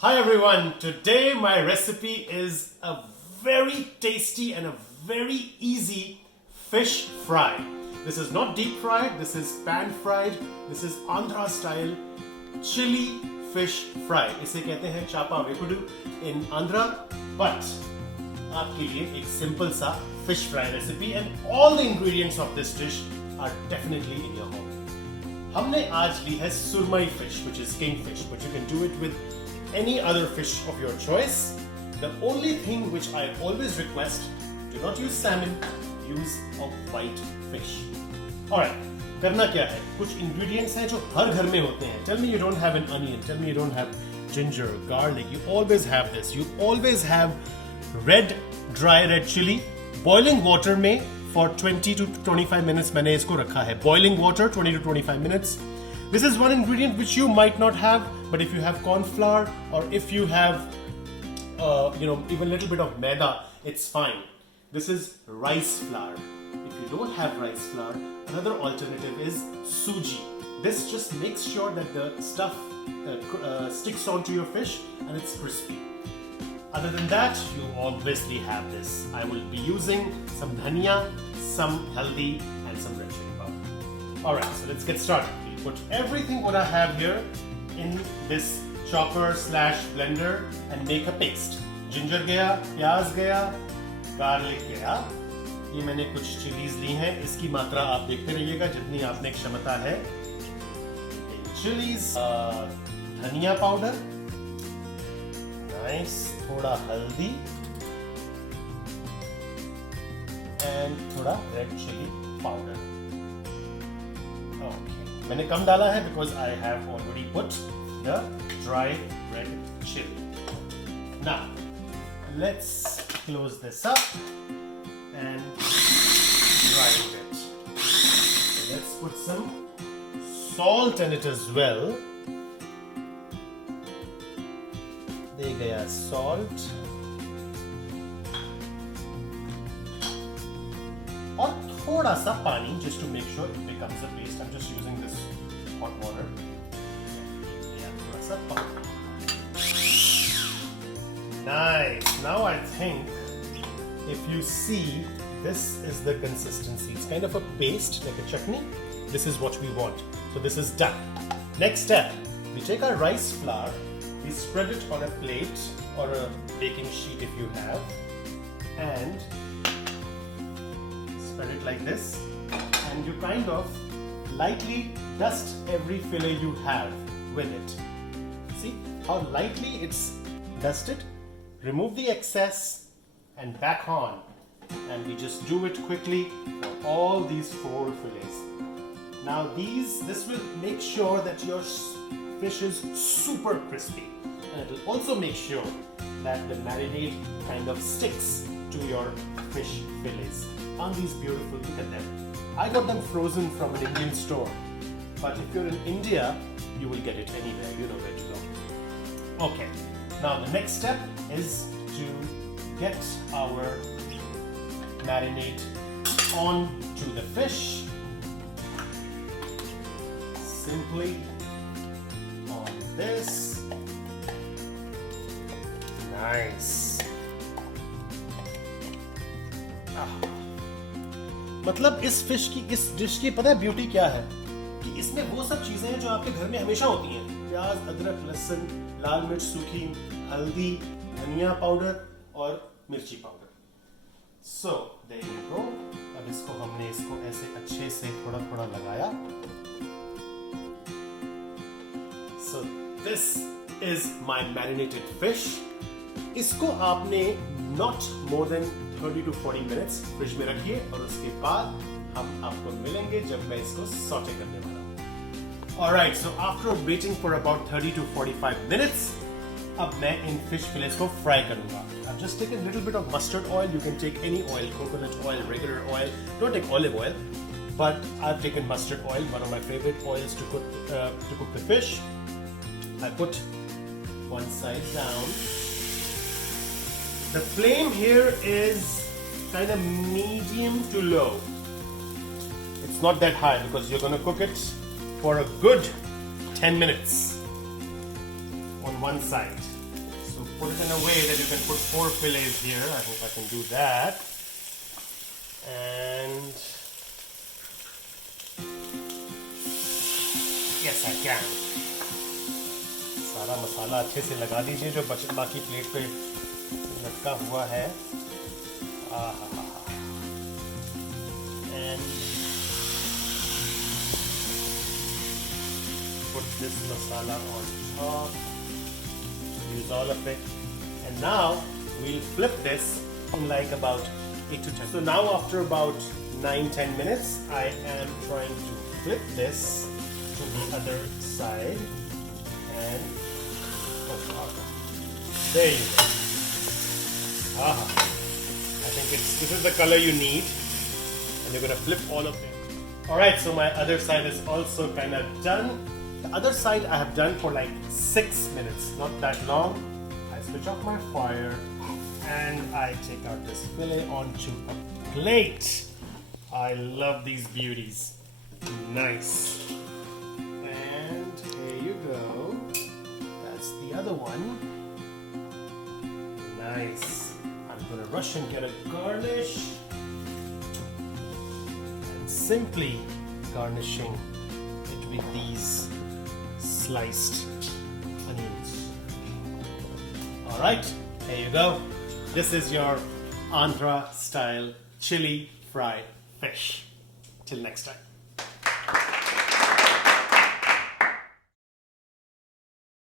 Hi everyone, today my recipe is a very tasty and a very easy fish fry. This is not deep fried, this is pan fried, this is Andhra style chili fish fry. इसे कहते हैं Chepa Vepudu in Andhra, but आपके लिए एक simple सा fish fry recipe and all the ingredients of this dish are definitely in your home. हमने आज ली है surmai fish, which is kingfish, but you can do it with any other fish of your choice. The only thing which I always request, do not use salmon, use a white fish. Alright, करना क्या है? कुछ ingredients हैं जो हर घर में होते हैं. Tell me you don't have an onion, tell me you don't have ginger, garlic, you always have this. You always have dry red chili, boiling water में for 20 to 25 minutes मैंने इसको रखा है. Boiling water 20 to 25 minutes. This is one ingredient which you might not have, but if you have corn flour or if you have, even a little bit of maida, it's fine. This is rice flour. If you don't have rice flour, another alternative is suji. This just makes sure that the stuff sticks onto your fish and it's crispy. Other than that, you obviously have this. I will be using some dhania, some haldi, and some red chili powder. Alright, so let's get started. Put everything what I have here in this chopper / blender and make a paste. Ginger गया, प्याज गया, garlic गया. ये मैंने कुछ chillies ली हैं. इसकी मात्रा आप देखते रहिएगा जितनी आपने क्षमता है. चिलीज, धनिया पाउडर, नाइस, थोड़ा हल्दी and थोड़ा रेड चिली पाउडर. ओके, मैंने कम डाला है because I have already put the dry red chili. Now, let's close this up and grind it. So let's put some salt in it as well. दे गया salt. और थोड़ा सा पानी just to make sure it becomes a paste. I'm just using this hot water. Yeah, थोड़ा सा पानी. Nice. Now I think if you see, this is the consistency. It's kind of a paste, like a chutney. This is what we want. So this is done. Next step, we take our rice flour, we spread it on a plate or a baking sheet if you have, and spread it like this, and you kind of lightly dust every fillet you have with it. See how lightly it's dusted? Remove the excess and back on, and we just do it quickly for all these 4 fillets. Now this will make sure that your fish is super crispy, and it will also make sure that the marinade kind of sticks to your fish fillets. Aren't these beautiful? Look at them. I got them frozen from an Indian store, but if you're in India, you will get it anywhere. You know where to go. Okay, now the next step is to get our marinade onto the fish. Simply on this. Nice. मतलब इस fish की, इस dish की पता है beauty क्या है? कि इसमें वो सब चीजें हैं जो आपके घर में हमेशा होती हैं. प्याज, अदरक, लहसुन, लाल मिर्च सूखी, हल्दी, धनिया पाउडर और मिर्ची powder. So there you go. अब हमने इसको ऐसे अच्छे से थोड़ा थोड़ा लगाया. So this is my marinated fish. इसको आपने not more than 30 to 40 minutes fridge में रखिए और उसके बाद हम आपको मिलेंगे जब मैं इसको सॉटे करने वाला हूँ. Alright, so after waiting for about 30 to 45 minutes, अब मैं इन fish fillets को fry करूँगा. I've just taken a little bit of mustard oil. You can take any oil, coconut oil, regular oil. Don't take olive oil, but I've taken mustard oil, one of my favorite oils to cook the fish. I put one side down. The flame here is kind of medium to low. It's not that high because you're going to cook it for a good 10 minutes on one side. So put it in a way that you can put 4 fillets here. I hope I can do that. And yes, I can. सारा मसाला अच्छे से लगा दीजिए जो बाकी plate पे लटका हुआ है. And put this masala on top. Use all of it. And now we'll flip this in like about 8 to 10. So now after about 9-10 minutes, I am trying to flip this to the other side. And there you go. I think this is the color you need. And you're going to flip all of them. Alright, so my other side is also kind of done. The other side I have done for like 6 minutes, not that long. I switch off my fire and I take out this fillet onto a plate. I love these beauties. Nice. And here you go. That's the other one. Nice. I'm gonna rush and get a garnish. And simply garnishing it with these sliced onions. Alright, there you go. This is your Andhra style chili fried fish. Till next time.